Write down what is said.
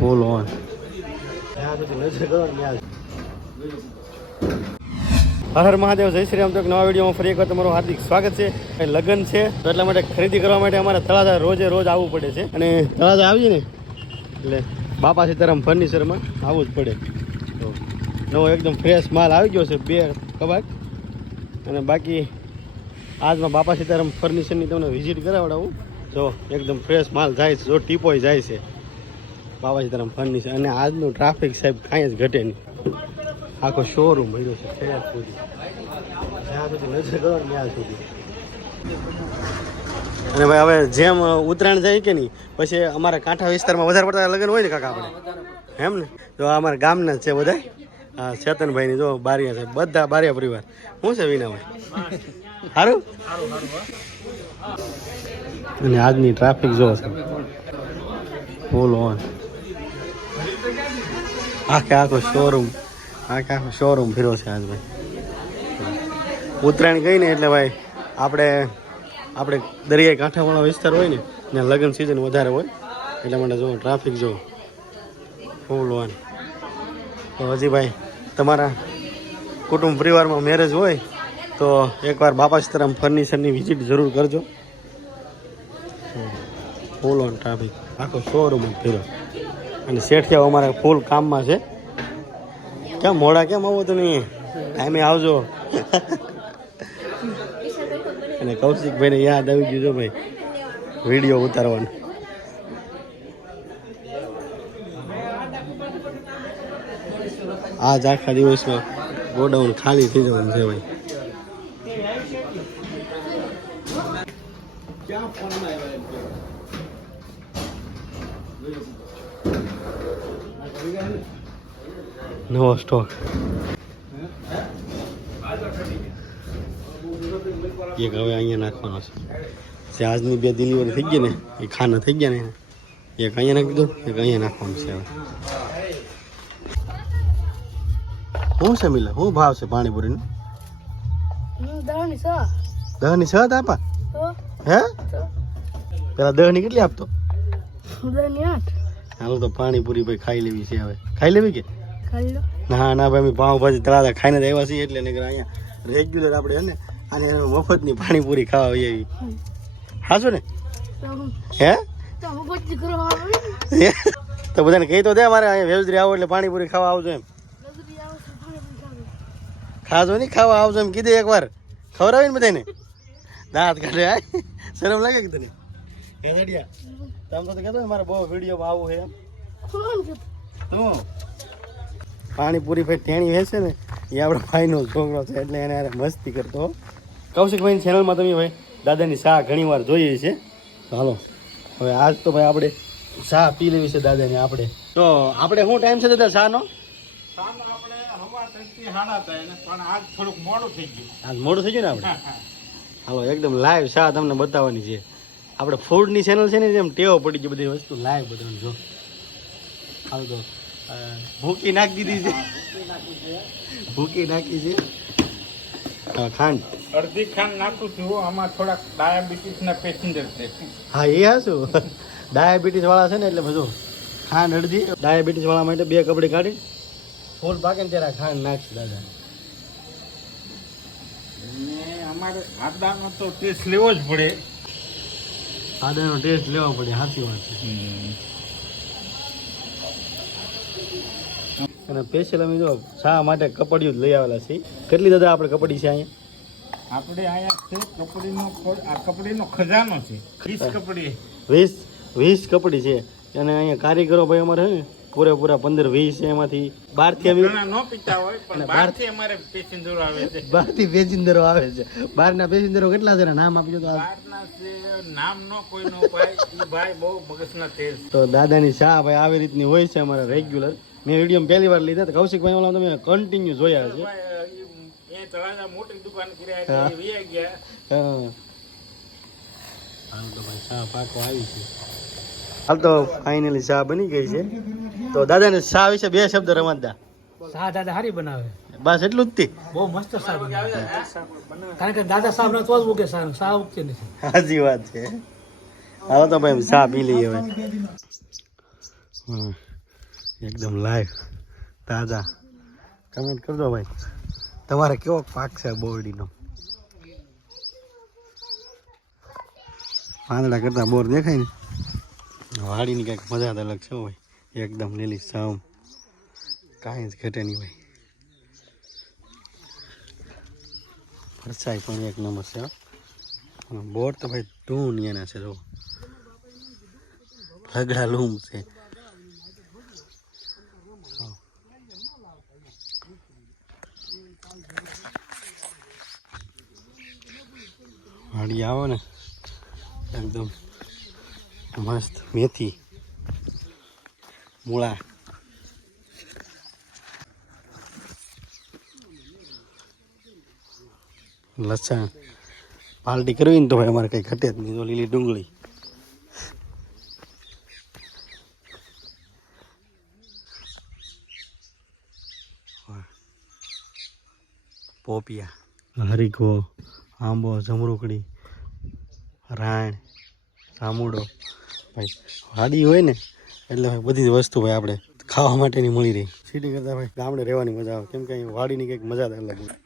Full on. હર મહાદેવ, જય શ્રી રામ. તો નવા વિડીયોમાં ફરી એકવાર તમારું હાર્દિક સ્વાગત છે. લગ્ન છે તો એટલા માટે ખરીદી કરવા માટે અમારે તળાજા રોજે રોજ આવવું પડે છે. અને તળાજા આવીએ ને એટલે બાપા સીતારામ ફર્નિચરમાં આવવું જ પડે. તો નવો એકદમ ફ્રેશ માલ આવી ગયો છે, 2 કબાટ. અને બાકી આજમાં બાપા સીતારામ ફર્નિચરની તમને વિઝિટ કરાવડાવું. જો એકદમ ફ્રેશ માલ જાય છે, જો ટીપોય જાય છે બાપા સીતારામ ફર્નિચર. અને આજનું ટ્રાફિક સાહેબ કાંઈ જ ઘટે નહીં. આખો શોરૂમ મળ્યો છે ત્યાં સુધી, જ્યાં સુધી નજર કરો ને ત્યાં સુધી. અને ભાઈ હવે જેમ ઉત્તરાયણ જાય કે નહીં, પછી અમારા કાંઠા વિસ્તારમાં વધારે પડતા લગ્ન હોય ને કાકા આપણે, એમ ને. તો અમારા ગામના જ છે બધા. હા, ચેતનભાઈની જો બારિયા છે, બધા બારિયા પરિવાર. શું છે વિનાભાઈ? સારું. અને આજની ટ્રાફિક જો ફૂલ ઓન. આખો શોરૂમ ફેરો છે આજ ભાઈ. ઉત્તરાયણ ગઈ ને એટલે ભાઈ આપણે દરિયાઈ કાંઠાવાળો વિસ્તાર હોય ને ત્યાં લગ્ન સિઝન વધારે હોય, એટલા માટે જો ટ્રાફિક જો ફૂલ ઓન. તો હજી ભાઈ તમારા કુટુંબ પરિવારમાં મેરેજ હોય તો એકવાર બાપા સીતારામ ફર્નિચરની વિઝિટ જરૂર કરજો. ફૂલ ઓન ટ્રાફિક, આખો શોરૂમ જ ફેરો. અને શેઠિયાઓ અમારા ફૂલ કામમાં છે. કેમ મોડા કેમ આવો તમે? ટાઈમે આવજો. અને કૌશિકભાઈને યાદ આવી ગયું જો ભાઈ વિડીયો ઉતારવાનું. આજ આખા દિવસમાં ગોડાઉન ખાલી થઈ જવાનું છે ભાઈ. નવો સ્ટોક એક હવે અહીંયા નાખવાનો છે. આજની 2 ડિલિવરી થઈ ગઈ ને, એ ખાના થઈ ગયા ને, એક અહીંયા નાખી દો, એક અહીંયા નાખવાનું છે. હવે શું છે મિલા, શું ભાવ છે પાણીપુરીનો? 10ની 6 આપા? હે પેલા 10ની કેટલી આપતો? 10ની 8. હાલો તો પાણીપુરી ભાઈ ખાઈ લેવી છે. હવે ખાઈ લેવી કે ના ના ભાઈ, અમે પાઉંભાજી તળાજા ખાઈને જ આવ્યા છીએ, એટલે નકર અહીંયા રેગ્યુલર આપણે હે ને આને મફતની પાણીપુરી ખાવા એવી. હાચું ને? હે તો બધાને કહી તો દે, અમારે અહીંયા વેજરી આવો એટલે પાણીપુરી ખાવા આવજો એમ. ખાજો નહીં, ખાવા આવજો એમ કીધે એકવાર. ખવડાવી ને બધાને, દાંત કાઢે. શરમ લાગે કે તને? હે દડિયા, તમે તો કહેતો મારે બહુ વિડીયોમાં આવું છે એમ. શું પાણીપુરી ભાઈ ટેણી વેચે ને એ આપણો ભાઈનો છોકરો છે, એટલે એને મસ્તી કરતો. કૌશિકભાઈની ચેનલમાં તમે ભાઈ દાદાની ચા ઘણી વાર જોઈએ છે. તો હાલો હવે આજ તો ભાઈ આપણે ચા પી લેવી છે દાદાની. આપણે તો આપણે શું ટાઈમ છે દાદા ચાનો? આજ મોડું થઈ ગયું ને આપણે. હાલો એકદમ લાઈવ ચા તમને બતાવવાની છે. આપણે ફૂડની ચેનલ છે ને, જેમ ટેવો પડી ગઈ બધી વસ્તુ લાઈવ બધાને. જો હાલ તો ભૂકી નાખી દીધી છે, ભૂકી નાખી છે. ખાંડ અડધી ખાંડ નાખું છું. આમાં થોડાક ડાયાબિટીસના પેસેન્જર છે. હા એ હાશું, ડાયાબિટીસ વાળા છે ને એટલે બધું ખાંડ અડધી. ડાયાબિટીસ વાળા માટે 2 કપડી કાઢી ફૂલ પાકે ને ત્યારે ખાંડ નાખશે દાદા. અમારે આદાનો તો ટેસ્ટ લેવો જ પડે. આદાનો ટેસ્ટ લેવો પડે, સાચી વાત છે. અને સ્પેશિયલ અમે જો શા માટે કપડીઓ જ લઈ આવેલા છે. કેટલી દાદા આપણે કપડી છે અહીંયા? આપણે અહીંયા કપડીનો ખજાનો છે. 20 કપડી, 20 કપડી છે. અને અહીંયા કારીગરો ભાઈ અમારે છે ને પૂરેપૂરા 15-20 છે. એમાંથી બહારથી અમે ન પીતા હોય, પણ બહારથી અમારે પેસેન્જરો આવે છે. બહારથી પેસેન્જરો આવે છે. બહારના પેસેન્જરો કેટલા છે નામ આપજો તો? બહારના છે, નામ નો કોઈ નો ભાઈ. ઈ ભાઈ બહુ મગજના તેજ. તો દાદાની ચા ભાઈ આવી રીતની હોય છે અમારા રેગ્યુલર. મેં વિડીયો પહેલી વાર લીધા તો કૌશિકભાઈ ઓલા તમે કન્ટિન્યુ જોયા છે. એ તળાજા મોટી દુકાન કર્યા એટલે વી ગયા. હા હાલ તો ભાઈ ચા પાકો આવી છે. હાલ તો ફાઇનલી ચા બની ગઈ છે. તો દાદાને ચા વિશે 2 શબ્દ રમતદા. ચા દાદા સારી બનાવે, બસ એટલું જ. બહુ મસ્ત ચા બનાવે. કારણ કે દાદા સાહેબ ના તો જ ઉગે, ચા ઉગતી નથી. સાચી વાત છે. હાલો તો ભાઈ ચા પી લઈએ હવે. એકદમ લાઈવ તાજા. કમેન્ટ કરજો ભાઈ તમારે કેવો પાક છે બોરડીનો. પાંદડા કરતા બોર દેખાય ને. વાડીની કંઈક મજા જ અલગ છે ભાઈ. એકદમ લીલી સામ, કાંઈ જ ઘટે નહીં ભાઈ. ફરસાઈ પણ એક નંબર છે. બોર તો ભાઈ ધૂન એના છે. જો લગડા લૂમ છે. વાડી આવો ને એકદમ મસ્ત. મેથી, મૂળા, લસણ. પાર્ટી કરવી ને તો ભાઈ અમારે કંઈ ઘટે જ નહીં. તો લીલી ડુંગળી, પોપિયા, હરીકો, આંબો, જમરૂકડી, રાણ, સામુડો. ભાઈ વાડી હોય ને એટલે ભાઈ બધી જ વસ્તુ ભાઈ આપણે ખાવા માટેની મળી રહી. સિટી કરતાં ભાઈ ગામડે રહેવાની મજા આવે. કેમ કે અહીં વાડીની કંઈક મજા જ અલગ હોય.